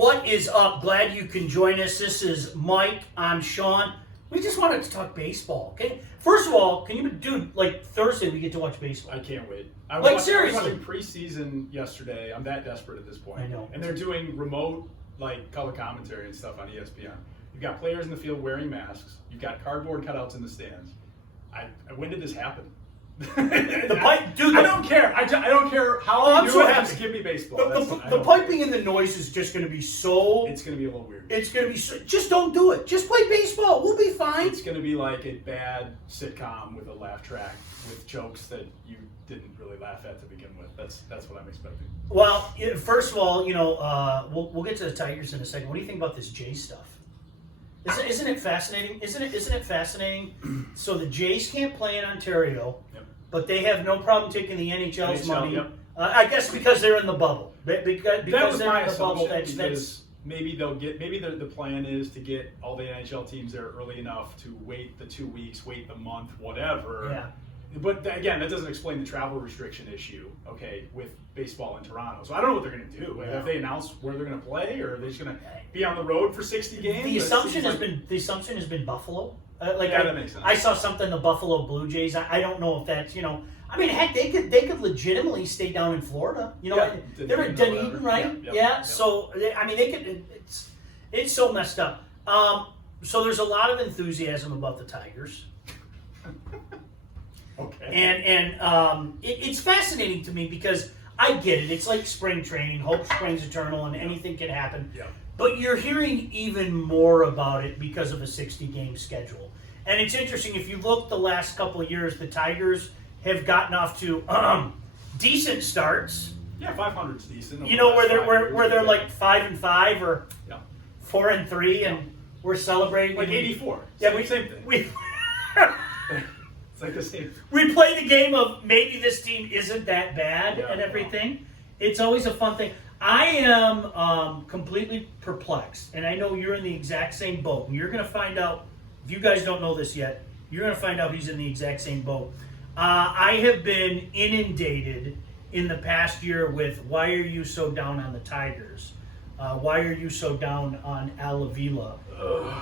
what is up? Glad you can join us. This is Mike. I'm Sean. We just wanted to talk baseball, okay? First of all, can you do, like, Thursday we get to watch baseball? I can't wait. Seriously. I was watching preseason yesterday. I'm that desperate at this point. I know. And they're doing remote, like, color commentary and stuff on ESPN. You've got players in the field wearing masks. You've got cardboard cutouts in the stands. When did this happen? I don't care. I don't care how I'm you so do it. happy. Just give me baseball. The piping and the noise is just going to be so... It's going to be a little weird. It's going to be so... Just don't do it. Just play baseball. We'll be fine. It's going to be like a bad sitcom with a laugh track with jokes that you didn't really laugh at to begin with. That's what I'm expecting. Well, first of all, we'll get to the Tigers in a second. What do you think about this Jay stuff? Isn't it fascinating? Isn't it fascinating? So the Jays can't play in Ontario, Yep. but they have no problem taking the NHL's NHL, money. yep. I guess because they're in the bubble. Because That was they're my in the bubble. assumption, That's because maybe the plan is to get all the NHL teams there early enough to wait the 2 weeks, wait the month, whatever. yeah. But again, that doesn't explain the travel restriction issue, okay, with baseball in Toronto. So I don't know what they're going to do. Yeah. Have they announced where they're going to play, or are they just going to be on the road for 60 games? The assumption has been Buffalo. That makes sense. I saw something the Buffalo Blue Jays. I don't know if that's I mean, heck, they could legitimately stay down in Florida. They're at Dunedin, right? Yep. So I mean, they could. It's so messed up. So there's a lot of enthusiasm about the Tigers. Okay. And it's fascinating to me because I get it. It's like spring training. Hope springs eternal, and anything can happen. Yeah. But you're hearing even more about it because of a 60-game schedule. And it's interesting. If you look the last couple of years, the Tigers have gotten off to decent starts. Yeah, 500's decent. Where they're like 5-5 or Yeah. 4-3, and we're celebrating Like 84. Yeah, same thing. It's like the same. We play the game of maybe this team isn't that bad and everything. It's always a fun thing. I am completely perplexed, and I know you're in the exact same boat. And you're going to find out, if you guys don't know this yet, you're going to find out he's in the exact same boat. I have been inundated in the past year with, why are you so down on the Tigers? Why are you so down on Al Avila?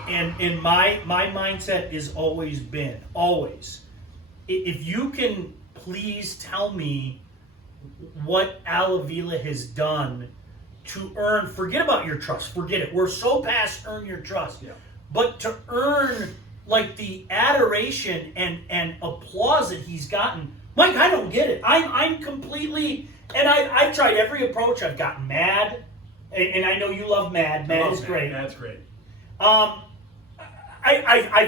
And my mindset has always been, if you can please tell me what Al Avila has done to earn, forget about your trust, forget it. We're so past earn your trust. Yeah. But to earn like the adoration and applause that he's gotten, Mike, I don't get it. I'm completely, and I've tried every approach. I've gotten mad, and I know you love Mad. Mad is great. That's great. I've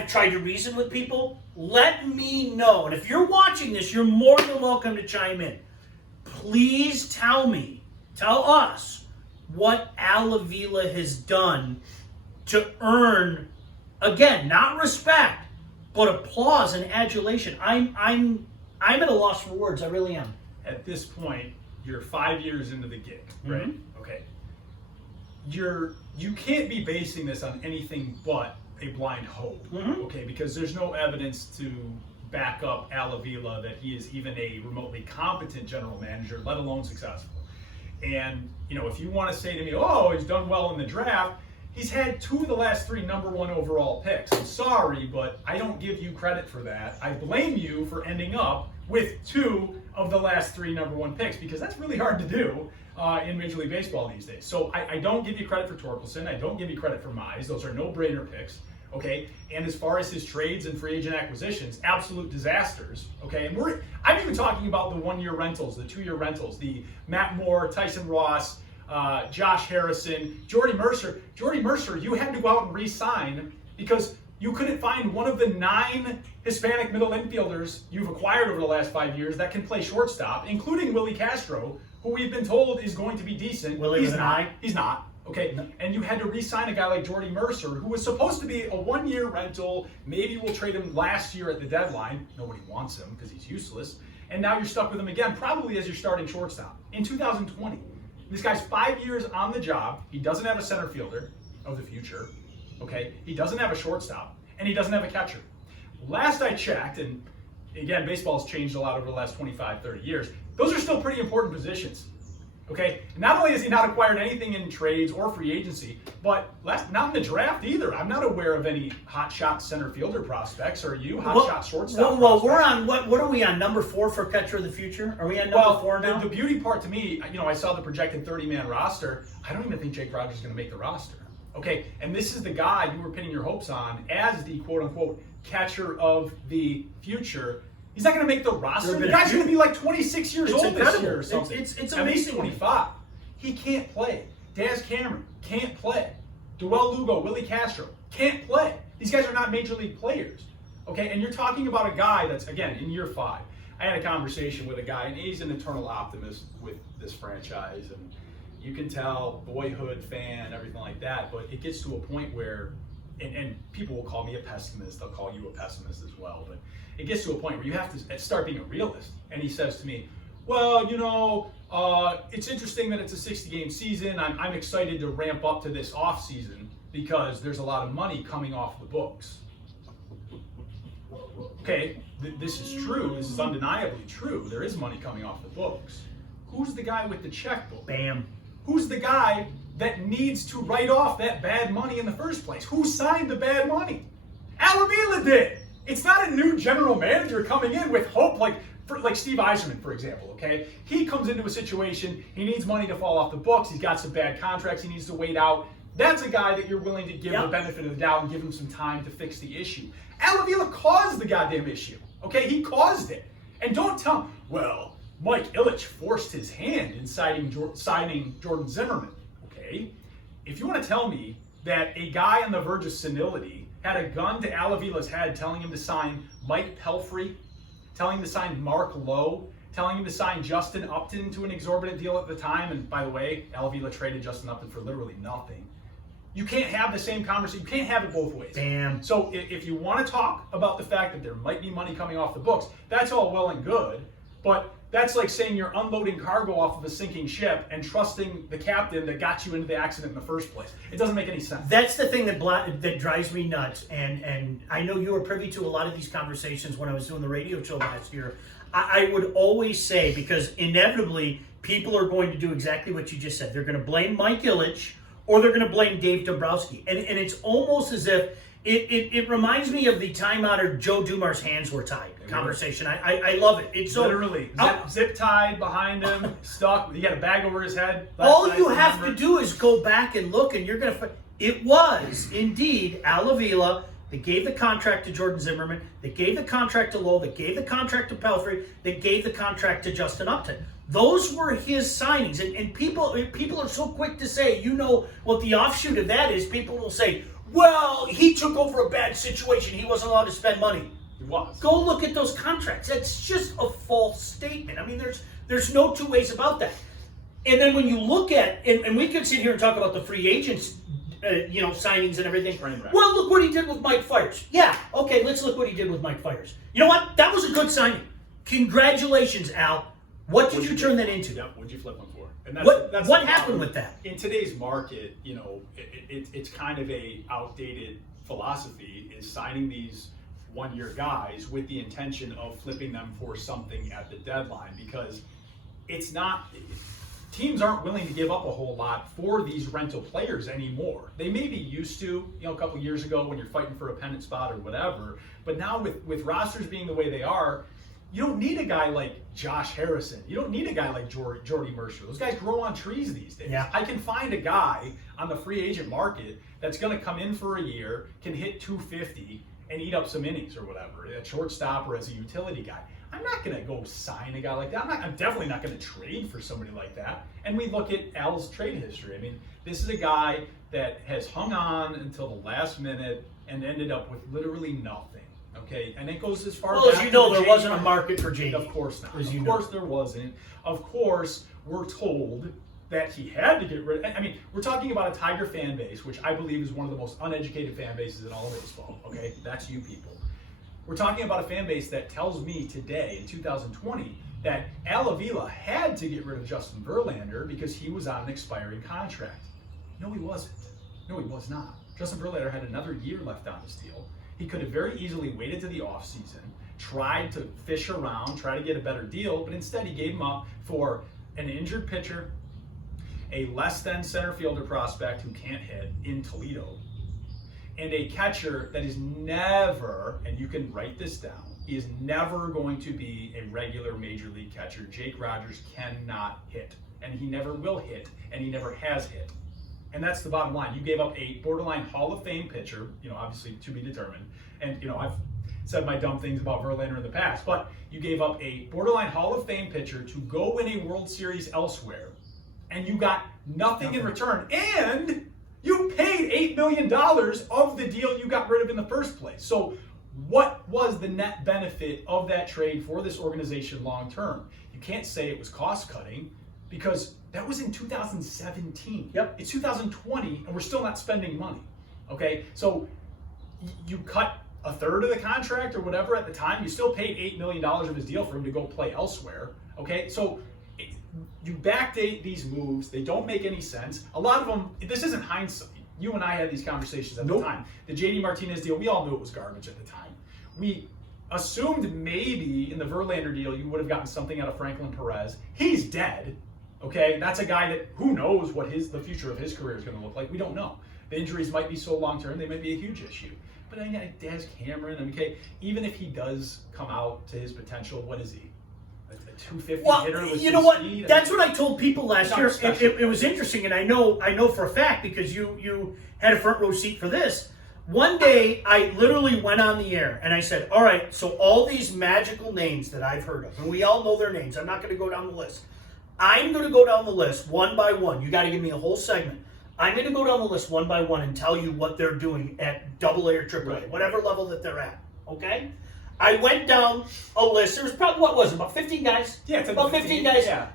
tried to reason with people. Let me know. And if you're watching this, you're more than welcome to chime in. Please tell us what Al Avila has done to earn, again, not respect, but applause and adulation. I'm at a loss for words. I really am. At this point, you're 5 years into the gig, right? Mm-hmm. Okay. You can't be basing this on anything but a blind hope, okay? Because there's no evidence to back up Al Avila that he is even a remotely competent general manager, let alone successful. And if you want to say to me, oh, he's done well in the draft, he's had 2 of the last 3 number 1 overall picks. I'm sorry, but I don't give you credit for that. I blame you for ending up with 2 of the last 3 number 1 picks, because that's really hard to do in Major League Baseball these days. So I don't give you credit for Torkelson. I don't give you credit for Mize. Those are no-brainer picks. Okay, and as far as his trades and free agent acquisitions, absolute disasters. Okay, and I'm even talking about the 1-year rentals, the 2-year rentals, the Matt Moore, Tyson Ross, Josh Harrison, Jordy Mercer. Jordy Mercer, you had to go out and re-sign because you couldn't find one of the 9 Hispanic middle infielders you've acquired over the last 5 years that can play shortstop, including Willie Castro, who we've been told is going to be decent. He's not. Okay, and you had to re-sign a guy like Jordy Mercer, who was supposed to be a 1-year rental. Maybe we'll trade him last year at the deadline. Nobody wants him because he's useless. And now you're stuck with him again, probably as your starting shortstop in 2020. This guy's 5 years on the job. He doesn't have a center fielder of the future. Okay, he doesn't have a shortstop, and he doesn't have a catcher. Last I checked, and again, baseball's changed a lot over the last 25, 30 years. Those are still pretty important positions. Okay, not only has he not acquired anything in trades or free agency, but not in the draft either. I'm not aware of any hot shot center fielder prospects. Are you hot shot shortstop? Well, we're on what are we on, number 4 for catcher of the future? Are we on number 4 now? The beauty part to me, I saw the projected 30-man roster. I don't even think Jake Rogers is going to make the roster. Okay, and this is the guy you were pinning your hopes on as the quote unquote catcher of the future. He's not going to make the roster. The guy's going to be like 26 years old this year or something. It's I mean, he's amazing. 25. He can't play. Daz Cameron can't play. Joel Lugo, Willie Castro can't play. These guys are not major league players. Okay, and you're talking about a guy that's, again, in year 5. I had a conversation with a guy, and he's an eternal optimist with this franchise, and you can tell, boyhood fan, everything like that, but it gets to a point where, and people will call me a pessimist, they'll call you a pessimist as well, but it gets to a point where you have to start being a realist. And he says to me, well, it's interesting that it's a 60-game season. I'm excited to ramp up to this off season because there's a lot of money coming off the books. Okay, this is true. This is undeniably true. There is money coming off the books. Who's the guy with the checkbook? Bam. Who's the guy that needs to write off that bad money in the first place? Who signed the bad money? Al Avila did. It's not a new general manager coming in with hope like Steve Yzerman, for example, okay? He comes into a situation, he needs money to fall off the books, he's got some bad contracts, he needs to wait out. That's a guy that you're willing to give the benefit of the doubt and give him some time to fix the issue. Al Avila caused the goddamn issue, okay? He caused it. And don't tell him, well, Mike Ilitch forced his hand in signing Jordan Zimmerman, okay? If you want to tell me that a guy on the verge of senility had a gun to Al Avila's head telling him to sign Mike Pelfrey, telling him to sign Mark Lowe, telling him to sign Justin Upton to an exorbitant deal at the time, and by the way, Al Avila traded Justin Upton for literally nothing. You can't have the same conversation. You can't have it both ways. Damn. So if you want to talk about the fact that there might be money coming off the books, that's all well and good, but that's like saying you're unloading cargo off of a sinking ship and trusting the captain that got you into the accident in the first place. It doesn't make any sense. That's the thing that drives me nuts. And I know you were privy to a lot of these conversations when I was doing the radio show last year. I would always say, because inevitably people are going to do exactly what you just said. They're going to blame Mike Ilitch or they're going to blame Dave Dombrowski. And it's almost as if it reminds me of the time-honored Joe Dumars' hands were tied conversation. I love it. It's so literally zip tied behind him, stuck. He had a bag over his head. All you have to do is go back and look, and you're going to. It was indeed Al Avila that gave the contract to Jordan Zimmerman, that gave the contract to Lowe, that gave the contract to Pelfrey, that gave the contract to Justin Upton. Those were his signings, and people are so quick to say, what the offshoot of that is. People will say, well, he took over a bad situation. He wasn't allowed to spend money. He was. Go look at those contracts. That's just a false statement. I mean, there's no two ways about that. And then when you look at, and we could sit here and talk about the free agents, signings and everything. Well, look what he did with Mike Fiers. Yeah, okay, let's look what he did with Mike Fiers. You know what? That was a good signing. Congratulations, Al. What did you turn that into? Yeah, what'd you flip one for? And what happened with that? In today's market, it's kind of a outdated philosophy, is signing these one-year guys with the intention of flipping them for something at the deadline, because it's not, teams aren't willing to give up a whole lot for these rental players anymore. They may be used to, a couple years ago when you're fighting for a pennant spot or whatever, but now with rosters being the way they are, you don't need a guy like Josh Harrison. You don't need a guy like Jordy Mercer. Those guys grow on trees these days. Yeah. I can find a guy on the free agent market that's going to come in for a year, can hit 250, and eat up some innings or whatever, at shortstop or as a utility guy. I'm not going to go sign a guy like that. I'm definitely not going to trade for somebody like that. And we look at Al's trade history. I mean, this is a guy that has hung on until the last minute and ended up with literally nothing. Okay, and it goes as far well, back as you know, to there wasn't a market for JD. Of course not. As you of course there wasn't. Of course, we're told that he had to get rid of. I mean, we're talking about a Tiger fan base, which I believe is one of the most uneducated fan bases in all of baseball. Okay, that's you people. We're talking about a fan base that tells me today, in 2020, that Al Avila had to get rid of Justin Verlander because he was on an expiring contract. No, he wasn't. No, he was not. Justin Verlander had another year left on his deal. He could have very easily waited to the offseason, tried to fish around, try to get a better deal, but instead he gave him up for an injured pitcher, a less than center fielder prospect who can't hit in Toledo, and a catcher that is never, and you can write this down, he is never going to be a regular major league catcher. Jake Rogers cannot hit, and he never will hit, and he never has hit. And that's the bottom line. You gave up a borderline Hall of Fame pitcher, obviously to be determined. And, I've said my dumb things about Verlander in the past, but you gave up a borderline Hall of Fame pitcher to go win a World Series elsewhere, and you got nothing in return. And you paid $8 million of the deal you got rid of in the first place. So what was the net benefit of that trade for this organization long term? You can't say it was cost cutting, because that was in 2017. Yep. It's 2020, and we're still not spending money. Okay, so you cut a third of the contract or whatever at the time. You still paid $8 million of his deal for him to go play elsewhere. Okay, so you backdate these moves. They don't make any sense. A lot of them, this isn't hindsight. You and I had these conversations at the time. The JD Martinez deal, we all knew it was garbage at the time. We assumed maybe in the Verlander deal you would have gotten something out of Franklin Perez. He's dead. Okay, that's a guy that who knows what the future of his career is going to look like. We don't know. The injuries might be so long term; they might be a huge issue. But I got Daz Cameron. Okay, even if he does come out to his potential, what is he? A 250 hitter with you know what? speed? That's what I told people last year. It was interesting, and I know for a fact because you had a front row seat for this. One day, I literally went on the air and I said, "All right, so all these magical names that I've heard of, and we all know their names. I'm not going to go down the list." I'm going to go down the list one by one. You got to give me a whole segment. I'm going to go down the list one by one and tell you what they're doing at AA or AAA, whatever level that they're at. Okay? I went down a list. There was probably, what was it, about 15 guys? Yeah, it's about 15 guys. Yeah.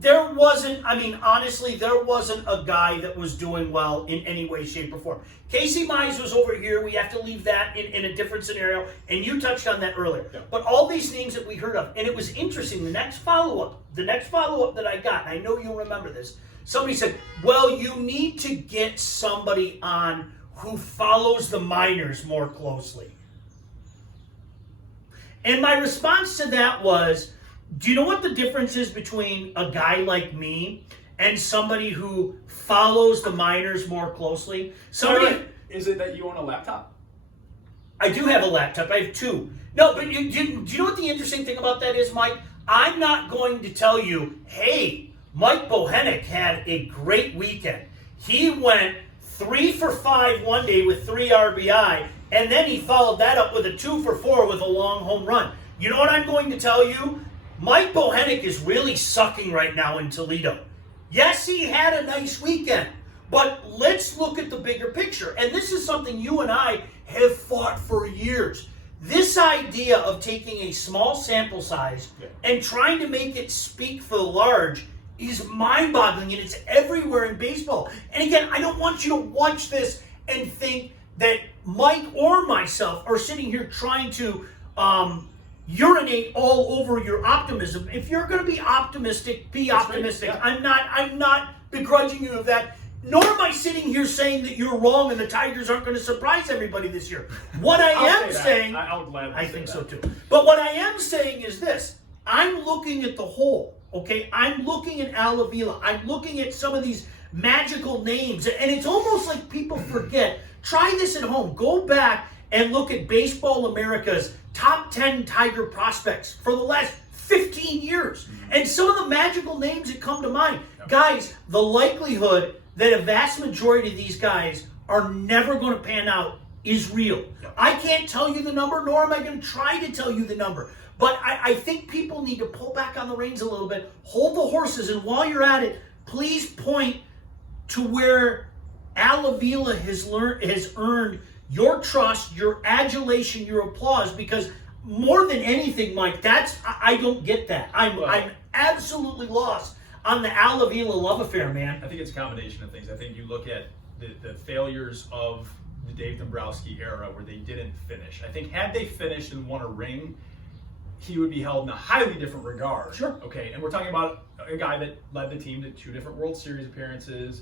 There wasn't, honestly, there wasn't a guy that was doing well in any way, shape, or form. Casey Mize was over here. We have to leave that in a different scenario, and you touched on that earlier. Yeah. But all these names that we heard of, and it was interesting, the next follow-up that I got, and I know you'll remember this, somebody said, well, you need to get somebody on who follows the minors more closely. And my response to that was, do you know what the difference is between a guy like me and somebody who follows the minors more closely? Is it that you own a laptop? I do have a laptop. I have two. No, but do you know what the interesting thing about that is, Mike? I'm not going to tell you, hey, Mike Bohenick had a great weekend. He went 3 for 5 one day with 3 RBI, and then he followed that up with a 2 for 4 with a long home run. You know what I'm going to tell you? Mike Bohenick is really sucking right now in Toledo. Yes, he had a nice weekend, but let's look at the bigger picture. And this is something you and I have fought for years. This idea of taking a small sample size and trying to make it speak for the large is mind-boggling, and it's everywhere in baseball. And again, I don't want you to watch this and think that Mike or myself are sitting here trying to urinate all over your optimism. If you're going to be optimistic, be optimistic. Yeah. I'm not begrudging you of that. Nor am I sitting here saying that you're wrong and the Tigers aren't going to surprise everybody this year. What I am saying, I think so too. But what I am saying is this: I'm looking at the whole. Okay, I'm looking at Al Avila. I'm looking at some of these magical names, and it's almost like people forget. Try this at home. Go back and look at Baseball America's top 10 Tiger prospects for the last 15 years. And some of the magical names that come to mind. Guys, the likelihood that a vast majority of these guys are never going to pan out is real. I can't tell you the number, nor am I going to try to tell you the number. But I think people need to pull back on the reins a little bit, hold the horses, and while you're at it, please point to where Al Avila has earned your trust, your adulation, your applause, because more than anything, Mike, I don't get that. I'm absolutely lost on the Al Avila love affair, man. I think it's a combination of things. I think you look at the failures of the Dave Dombrowski era where they didn't finish. I think had they finished and won a ring, he would be held in a highly different regard. Sure. Okay, and we're talking about a guy that led the team to 2 different World Series appearances,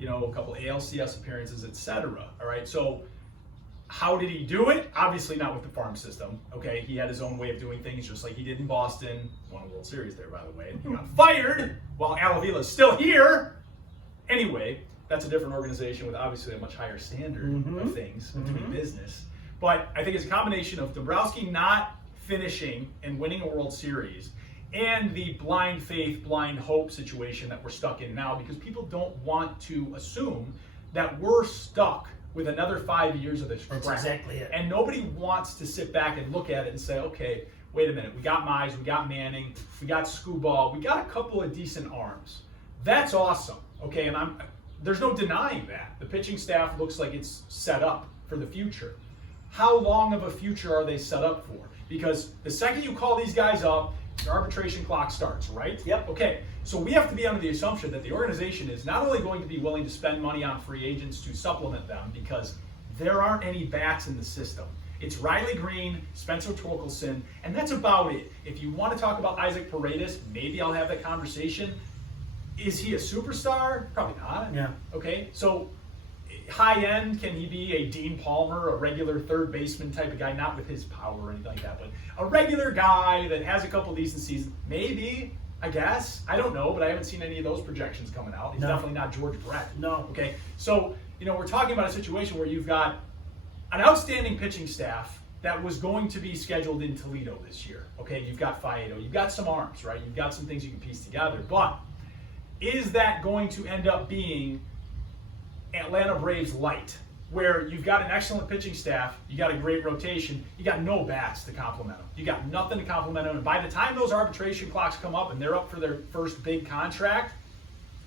a couple ALCS appearances, etc. All right, so how did he do it? Obviously not with the farm system. Okay, he had his own way of doing things, just like he did in Boston. Won a World Series there, by the way. And he got fired while Al Avila is still here. Anyway, that's a different organization with obviously a much higher standard of things and doing business. But I think it's a combination of Dombrowski not finishing and winning a World Series and the blind faith, blind hope situation that we're stuck in now, because people don't want to assume that we're stuck with another 5 years of this crap. That's exactly it. And nobody wants to sit back and look at it and say, okay, wait a minute, we got Mize, we got Manning, we got Skubal, we got a couple of decent arms. That's awesome, okay? And there's no denying that. The pitching staff looks like it's set up for the future. How long of a future are they set up for? Because the second you call these guys up, the arbitration clock starts, right? Yep. Okay, so we have to be under the assumption that the organization is not only going to be willing to spend money on free agents to supplement them, because there aren't any bats in the system. It's Riley Green, Spencer Torkelson, and that's about it. If you want to talk about Isaac Paredes, maybe I'll have that conversation. Is he a superstar? Probably not. Yeah. Okay, so high end, can he be a Dean Palmer, a regular third baseman type of guy, not with his power or anything like that, but a regular guy that has a couple decent seasons? Maybe, I guess. I don't know, but I haven't seen any of those projections coming out. He's definitely not George Brett. No. Okay, so, we're talking about a situation where you've got an outstanding pitching staff that was going to be scheduled in Toledo this year. Okay, you've got Faedo, you've got some arms, right? You've got some things you can piece together, but is that going to end up being Atlanta Braves light, where you've got an excellent pitching staff, you got a great rotation, you got no bats to complement them, you got nothing to complement them, and by the time those arbitration clocks come up and they're up for their first big contract,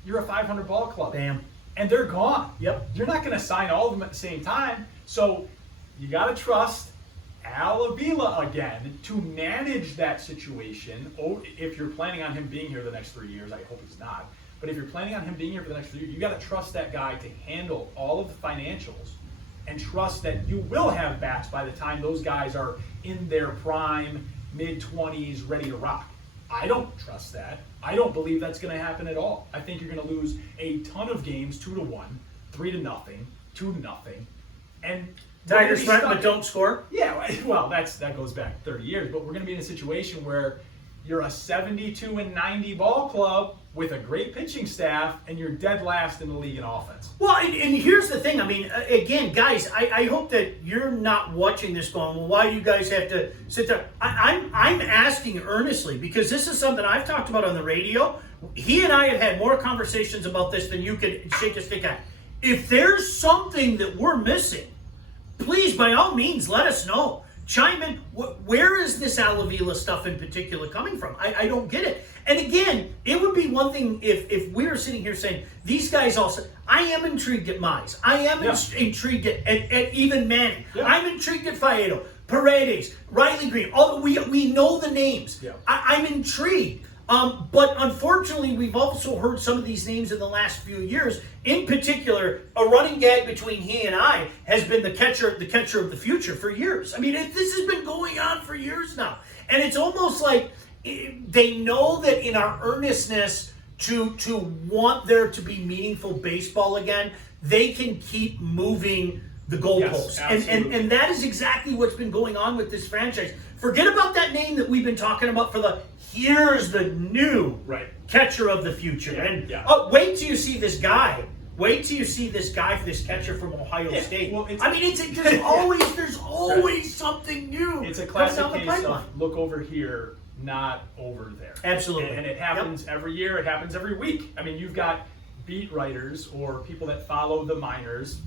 you're a 500 ball club. Bam. And they're gone. Yep. You're not going to sign all of them at the same time, so you got to trust Al Avila again to manage that situation. Oh, if you're planning on him being here the next 3 years, I hope he's not. But if you're planning on him being here for the next 3 years, you got to trust that guy to handle all of the financials and trust that you will have bats by the time those guys are in their prime, mid-20s, ready to rock. I don't trust that. I don't believe that's going to happen at all. I think you're going to lose a ton of games, 2-1, 3-0, 2-0, and Tigers threaten but don't score. Yeah, well, that goes back 30 years, but we're going to be in a situation where you're a 72-90 ball club with a great pitching staff, and you're dead last in the league in offense. Well, and here's the thing. I mean, again, guys, I hope that you're not watching this going, well, why do you guys have to sit there? I'm asking earnestly, because this is something I've talked about on the radio. He and I have had more conversations about this than you could shake a stick at. If there's something that we're missing, please, by all means, let us know. Chime in. Where is this Al Avila stuff in particular coming from? I don't get it. And again, it would be one thing if we were sitting here saying, these guys also, I am intrigued at Mize. I am intrigued at even Manning. Yeah. I'm intrigued at Faedo, Paredes, Riley Green. We know the names. Yeah. I'm intrigued. But unfortunately, we've also heard some of these names in the last few years. In particular, a running gag between he and I has been the catcher of the future for years. I mean, this has been going on for years now. And it's almost like they know that in our earnestness to want there to be meaningful baseball again, they can keep moving the goalposts. Yes, and that is exactly what's been going on with this franchise. Forget about that name that we've been talking about for here's the new catcher of the future. Wait till you see this guy. Wait till you see this guy, this catcher from Ohio State. Well, there's always something new. It's a classic case of look over here, not over there. Absolutely. And it happens every year. It happens every week. I mean, you've got beat writers or people that follow the minors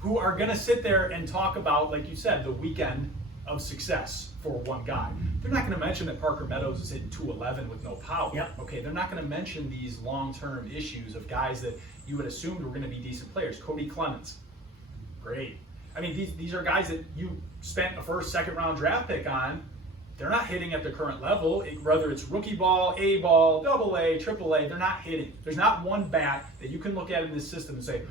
who are going to sit there and talk about, like you said, the weekend of success for one guy. They're not going to mention that Parker Meadows is hitting 211 with no power. Yep. Okay, they're not going to mention these long-term issues of guys that you would assume were going to be decent players. Cody Clemens, great. I mean, these are guys that you spent a first, second round draft pick on. They're not hitting at their current level. Whether it's rookie ball, A ball, double A, triple A, they're not hitting. There's not one bat that you can look at in this system and say,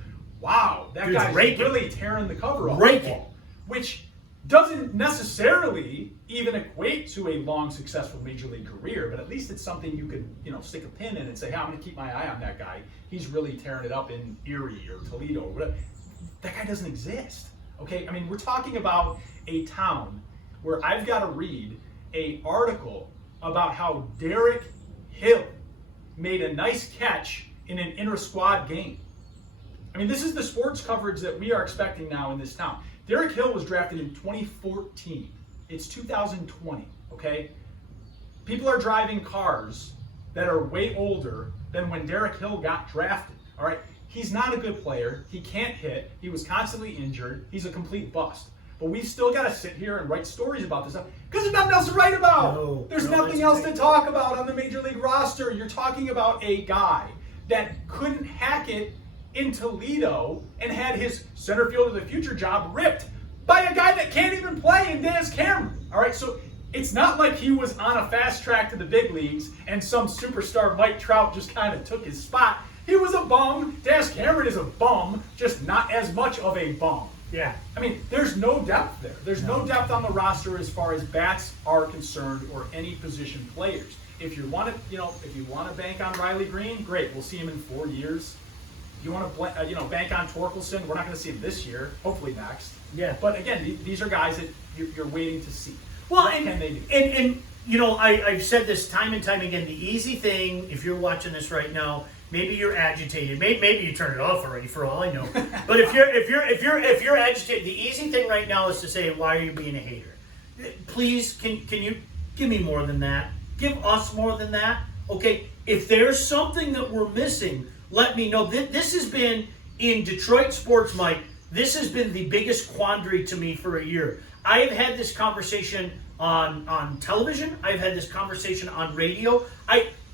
wow, that guy's really tearing the cover off the ball. Which doesn't necessarily even equate to a long, successful major league career, but at least it's something you could, stick a pin in and say, hey, I'm going to keep my eye on that guy. He's really tearing it up in Erie or Toledo or whatever. That guy doesn't exist. Okay, I mean, we're talking about a town where I've got to read an article about how Derek Hill made a nice catch in an inter-squad game. I mean, this is the sports coverage that we are expecting now in this town. Derek Hill was drafted in 2014. It's 2020, okay? People are driving cars that are way older than when Derek Hill got drafted, all right? He's not a good player. He can't hit. He was constantly injured. He's a complete bust. But we've still got to sit here and write stories about this stuff because there's nothing else to write about. There's nothing else to talk about on the Major League roster. You're talking about a guy that couldn't hack it in Toledo and had his center field of the future job ripped by a guy that can't even play in Daz Cameron. All right, so it's not like he was on a fast track to the big leagues and some superstar Mike Trout just kind of took his spot. He was a bum. Daz Cameron is a bum, just not as much of a bum. Yeah. I mean, there's no depth there. There's no depth on the roster as far as bats are concerned or any position players. If you want to, bank on Riley Green, great. We'll see him in 4 years. If you want to, bank on Torkelson, we're not going to see him this year. Hopefully next. Yeah. But again, these are guys that you're waiting to see. Well, what can they do? And I've said this time and time again. The easy thing, if you're watching this right now, maybe you're agitated. Maybe you turn it off already, for all I know. But if you're agitated, the easy thing right now is to say, "Why are you being a hater?" Please, can you give me more than that? Give us more than that. Okay, if there's something that we're missing, let me know. This has been in Detroit sports, Mike. This has been the biggest quandary to me for a year. I have had this conversation on television. I've had this conversation on radio.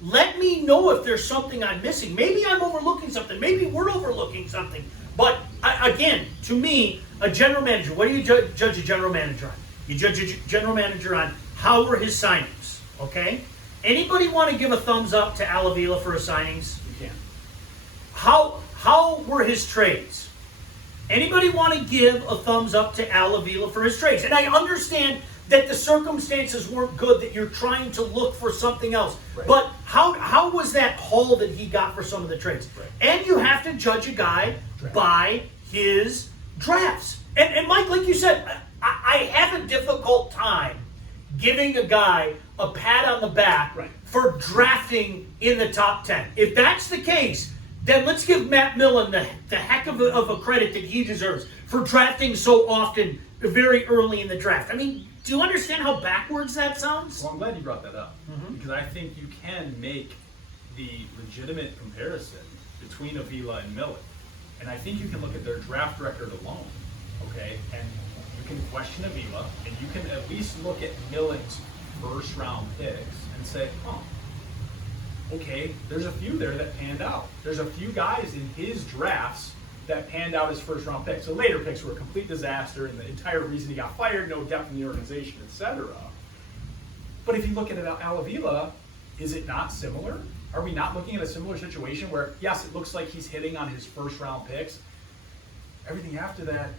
Let me know if there's something I'm missing. Maybe I'm overlooking something. Maybe we're overlooking something. But again, to me, a general manager, what do you judge a general manager on? You judge a general manager on how were his signings, okay? Anybody want to give a thumbs up to Al Avila for his signings? You can. How were his trades? Anybody want to give a thumbs up to Al Avila for his trades? And I understand that the circumstances weren't good, that you're trying to look for something else. Right. But how was that haul that he got for some of the trades? Right. And you have to judge a guy by his drafts. And Mike, like you said, I have a difficult time giving a guy a pat on the back for drafting in the top 10. If that's the case, then let's give Matt Millen the heck of a credit that he deserves for drafting so often very early in the draft. I mean, do you understand how backwards that sounds? Well, I'm glad you brought that up because I think you can make the legitimate comparison between Avila and Millen. And I think you can look at their draft record alone, okay? And you can question Avila, and you can at least look at Millen's first-round picks and say, okay, there's a few there that panned out. There's a few guys in his drafts that panned out as first-round picks. So later picks were a complete disaster, and the entire reason he got fired, no depth in the organization, etc. But if you look at Al Avila, is it not similar? Are we not looking at a similar situation where, yes, it looks like he's hitting on his first-round picks? Everything after that,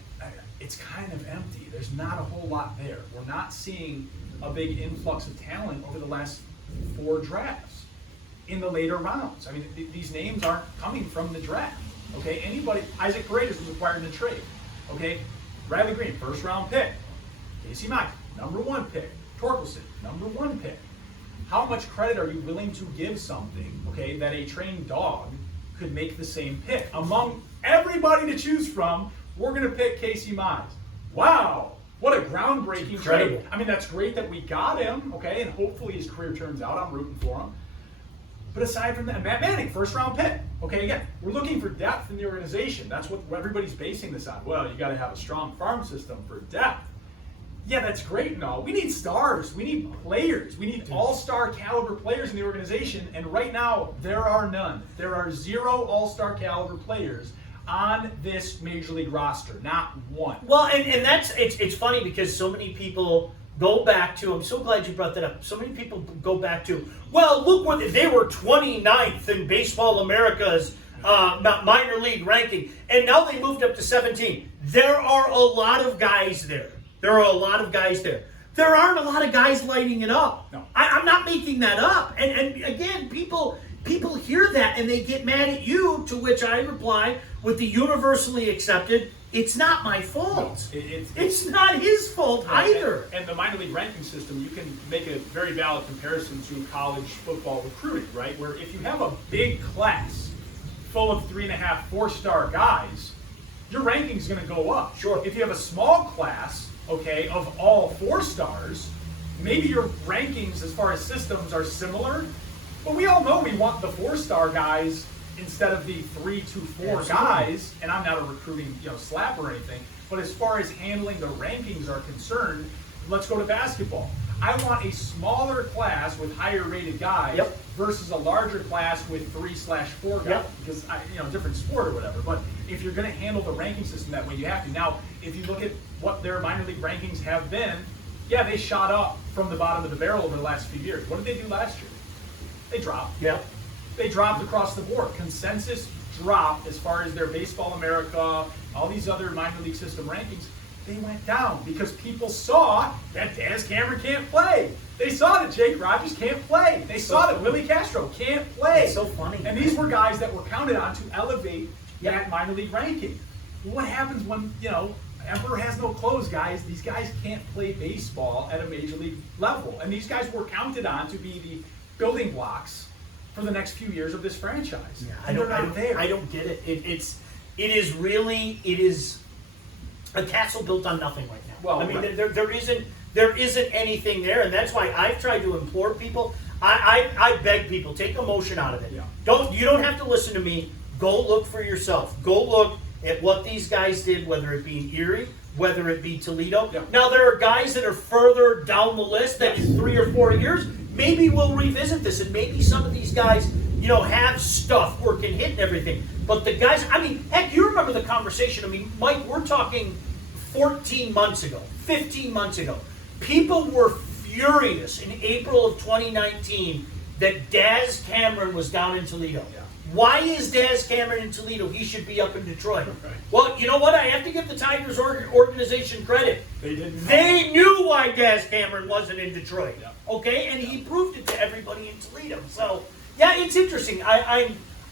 it's kind of empty. There's not a whole lot there. We're not seeing a big influx of talent over the last 4 drafts in the later rounds. I mean, these names aren't coming from the draft. Okay, Isaac Paredes was acquired in a trade. Okay, Riley Green, first-round pick. Casey Mize, number 1 pick. Torkelson, number 1 pick. How much credit are you willing to give something, okay, that a trained dog could make the same pick? Among everybody to choose from, we're going to pick Casey Mize. Wow, what a groundbreaking trade. I mean, that's great that we got him, okay, and hopefully his career turns out. I'm rooting for him. But aside from that, Matt Manning, first-round pick. Okay, again, we're looking for depth in the organization. That's what everybody's basing this on. Well, you got to have a strong farm system for depth. Yeah, that's great and all. We need stars. We need players. We need all-star caliber players in the organization. And right now, there are none. There are 0 all-star caliber players on this Major League roster. Not one. Well, and that's it's funny because so many people go back to, I'm so glad you brought that up. So many people go back to, well, look what they were 29th in Baseball America's minor league ranking, and now they moved up to 17. There are a lot of guys there. There are a lot of guys there. There aren't a lot of guys lighting it up. No. I'm not making that up. And again, people hear that and they get mad at you, to which I reply with the universally accepted, it's not my fault. No, it's not his fault either. And the minor league ranking system, you can make a very valid comparison to college football recruiting, right? Where if you have a big class full of 3.5, 4-star guys, your ranking's going to go up. Sure. If you have a small class, okay, of all 4 stars, maybe your rankings as far as systems are similar, but we all know we want the 4-star guys instead of the 3 to 4 Absolutely. guys. And I'm not a recruiting slap or anything, but as far as handling the rankings are concerned, let's go to basketball. I want a smaller class with higher rated guys Yep. versus a larger class with 3/4 guys. Yep. Because different sport or whatever. But if you're going to handle the ranking system that way, you have to. Now, if you look at what their minor league rankings have been, yeah, they shot up from the bottom of the barrel over the last few years. What did they do last year? They dropped. Yeah. They dropped across the board. Consensus dropped as far as their Baseball America, all these other minor league system rankings. They went down because people saw that Daz Cameron can't play. They saw that Jake Rogers can't play. They saw that Willie Castro can't play. It's so funny. And these were guys that were counted on to elevate that minor league ranking. What happens when, Emperor has no clothes, guys? These guys can't play baseball at a major league level. And these guys were counted on to be the building blocks for the next few years of this franchise. Yeah, And they're not there. I don't get it. It is a castle built on nothing right now. Well, I mean, right. there isn't anything there, and that's why I've tried to implore people. I beg people, take emotion out of it. Yeah. You don't have to listen to me. Go look for yourself. Go look at what these guys did, whether it be in Erie, whether it be Toledo. Yeah. Now there are guys that are further down the list that in 3 or 4 years, maybe we'll revisit this, and maybe some of these guys, have stuff where it can hit and everything. But the guys, heck, you remember the conversation. Mike, we're talking 14 months ago, 15 months ago. People were furious in April of 2019 that Daz Cameron was down in Toledo. Yeah. Why is Daz Cameron in Toledo? He should be up in Detroit. Right. Well, you know what? I have to give the Tigers organization credit. They didn't. They knew why Daz Cameron wasn't in Detroit. Yeah. Okay, and he proved it to everybody in Toledo. So, yeah, it's interesting.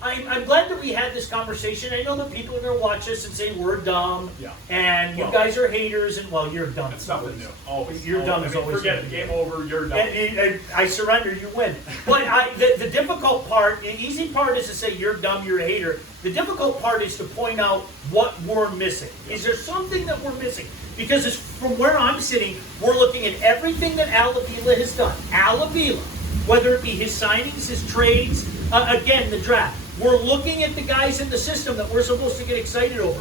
I'm glad that we had this conversation. I know that people are going to watch us and say we're dumb, Yeah. and you Well, guys are haters, and you're dumb. It's nothing new. Always. You're done as always. Forget it. Game over. You're done. And I surrender, you win. But the difficult part, the easy part is to say you're dumb, you're a hater. The difficult part is to point out what we're missing. Is there something that we're missing? Because from where I'm sitting, we're looking at everything that Al Avila has done. Al Avila, whether it be his signings, his trades, again, the draft. We're looking at the guys in the system that we're supposed to get excited over.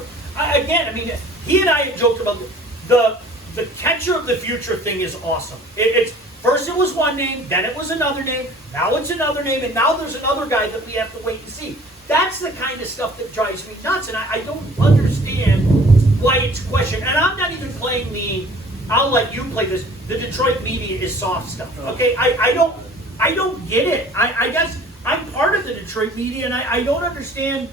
He and I had joked about the catcher of the future thing is awesome. First it was one name, then it was another name, now it's another name, and now there's another guy that we have to wait and see. That's the kind of stuff that drives me nuts, and I don't understand why it's questioned. And I'm not even playing I'll let you play this. The Detroit media is soft stuff. Okay, I don't get it. I guess I'm part of the Detroit media, and I don't understand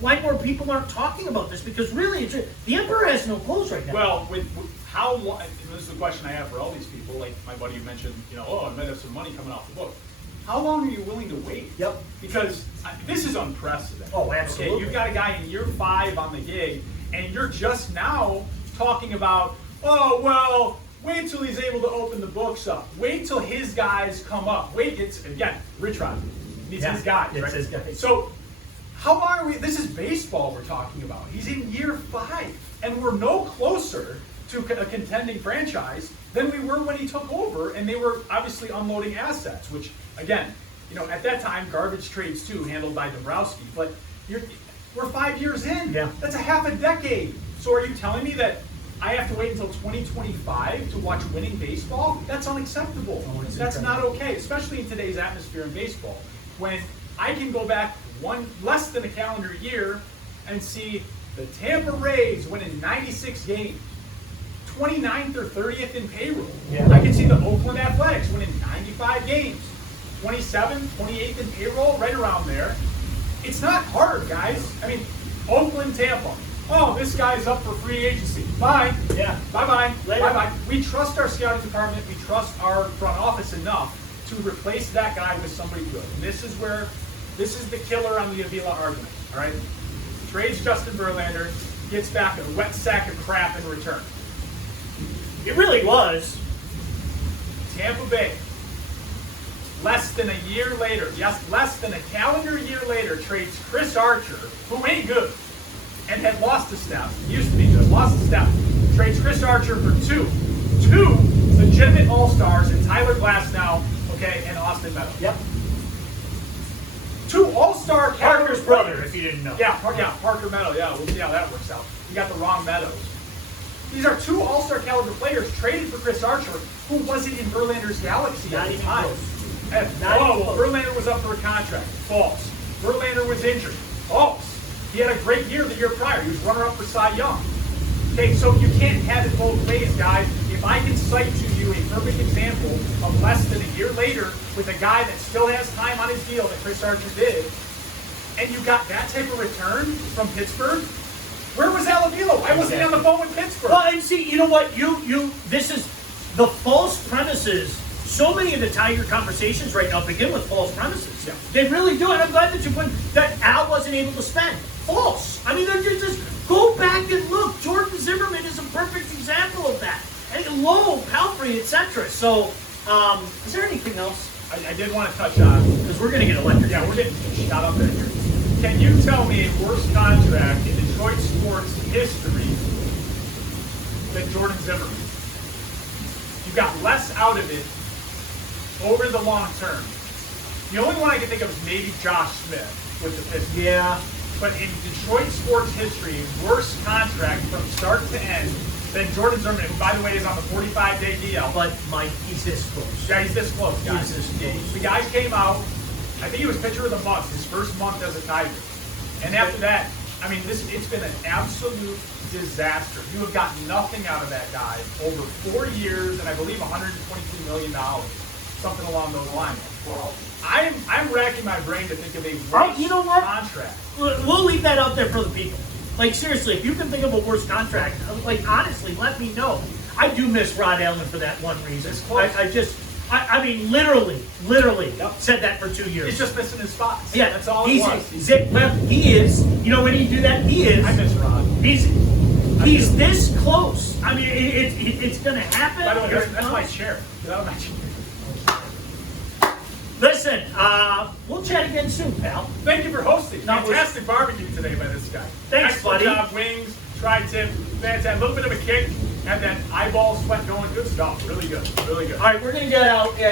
why more people aren't talking about this, because really, the Emperor has no clothes right now. Well, with how long? This is the question I have for all these people. Like my buddy mentioned, I might have some money coming off the book. How long are you willing to wait? Yep. Because this is unprecedented. Oh, absolutely. Okay, you've got a guy in year 5 on the gig, and you're just now talking about, wait till he's able to open the books up. Wait till his guys come up. It's Rich Rod needs his guys, it's right? his guys. So how long are we? This is baseball we're talking about. He's in year 5, and we're no closer to a contending franchise than we were when he took over, and they were obviously unloading assets, which, again, at that time, garbage trades too, handled by Dombrowski. But we're 5 years in. Yeah. That's a half a decade. So are you telling me that I have to wait until 2025 to watch winning baseball? That's unacceptable. Oh, it's That's incredible. not okay, especially in today's atmosphere in baseball, when I can go back less than a calendar year and see the Tampa Rays winning 96 games, 29th or 30th in payroll. Yeah. I can see the Oakland Athletics winning 95 games, 27th, 28th in payroll, right around there. It's not hard, guys. Oakland, Tampa. Oh, this guy's up for free agency. Bye. Yeah. Bye-bye. Later. Bye-bye. We trust our scouting department. We trust our front office enough to replace that guy with somebody good. And this is the killer on the Avila argument, all right? Trades Justin Verlander, gets back a wet sack of crap in return. It really was. Tampa Bay less than a year later, yes, less than a calendar year later, trades Chris Archer, who ain't good, and had lost a step. Used to be good, lost a step. Trades Chris Archer for two legitimate All-Stars in Tyler Glasnow, okay, and Austin Meadows. Yep. Two All-Star Parker's caliber brother, players. if you didn't know. Yeah, Parker Meadows. Yeah, we'll see how that works out. You got the wrong Meadows. These are two All-Star caliber players traded for Chris Archer, who wasn't in Verlander's galaxy Not at the even time. close. And, Not even close. Verlander was up for a contract. False. Verlander was injured. False. He had a great year the year prior. He was runner-up for Cy Young. Okay, so you can't have it both ways, guys. If I can cite to you a perfect example of less than a year later with a guy that still has time on his deal that Chris Archer did, and you got that type of return from Pittsburgh, where was Alavilo? Why wasn't he on the phone with Pittsburgh? Well, and see, you know what? This is the false premises. So many of the Tiger conversations right now begin with false premises. Yeah. They really do, and I'm glad that you put that Al wasn't able to spend. False. I mean, they're just go back and look. Jordan Zimmerman is a perfect example of that. And Lowe, Palfrey, etc. So, is there anything else? I did want to touch on. Because we're going to get elected. Yeah, we're getting shot up in here. Can you tell me a worse contract in Detroit sports history than Jordan Zimmerman? You got less out of it over the long term. The only one I can think of is maybe Josh Smith with the Pistons. Yeah. But in Detroit sports history, worse contract from start to end than Jordan Zimmerman, who, by the way, is on the 45-day DL. But Mike, he's this close. Yeah, he's this close, guys. He's this close. The guy came out, I think he was pitcher of the month, his first month as a Tiger. And after that, I mean, it's been an absolute disaster. You have gotten nothing out of that guy over 4 years, and I believe $122 million, something along those lines. I'm racking my brain to think of a worse You know what? contract. We'll leave that out there for the people. Like, seriously, if you can think of a worse contract, like, honestly, let me know. I do miss Rod Allen for that one reason. It's close. I mean, literally Yep. said that for 2 years. He's just missing his spots. Yeah, That's all it he's, was. Well, he is. You know when he do that? He is. I miss Rod. He's this close. I mean, it's going to happen. By the way, Here it that's my comes. chair. Get out of my chair. Listen, we'll chat again soon, pal. Thank you for hosting. No, it was- Fantastic barbecue today by this guy. Thanks, Excellent buddy. job, wings, tri-tip, fantastic. A little bit of a kick, and then eyeball sweat going. Good stuff. Really good. Really good. All right, we're going to get out.